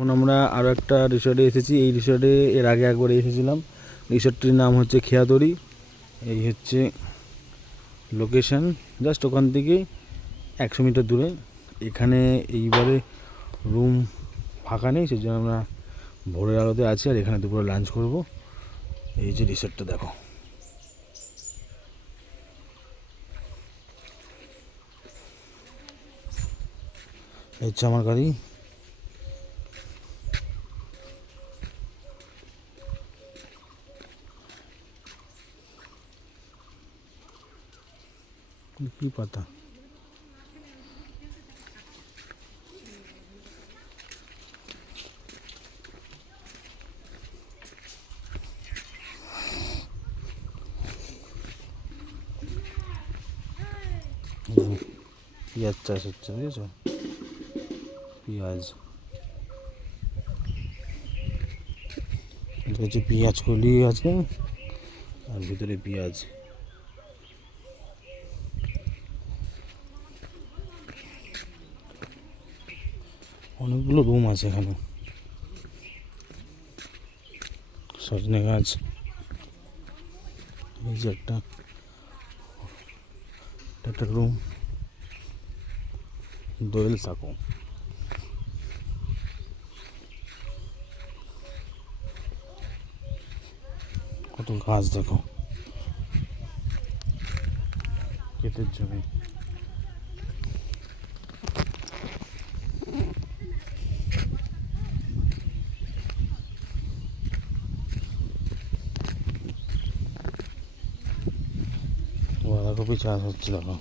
এখন আমরা আরও একটা রিসর্টে এসেছি। এই রিসর্টে এর আগে একবার এসেছিলাম। রিসর্টটির নাম হচ্ছে খেয়াতরি। এই হচ্ছে লোকেশন, জাস্ট ওখান থেকে 100 মিটার দূরে। এখানে এইবারে রুম ফাঁকা নেই, সেই জন্য আমরা ভোরের আলোতে আছি আর এখানে দুপুরে লাঞ্চ করব। এই যে রিসর্টটা দেখো, এই হচ্ছে আমার গাড়ি। কি পাতা পেঁয়াজ চাষ হচ্ছে, বুঝেছো? পেঁয়াজ, এটা হচ্ছে পেঁয়াজ কলি আছে আর ভিতরে পেঁয়াজ। অনেকগুলো রুম আছে এখানে। সজনে গাছ, এই যে একটা রুম, দোয়েল সাঁকো। কত গাছ দেখো, ক্ষেতের জমি। বাঁধাকপি চাষ হচ্ছে দেখো।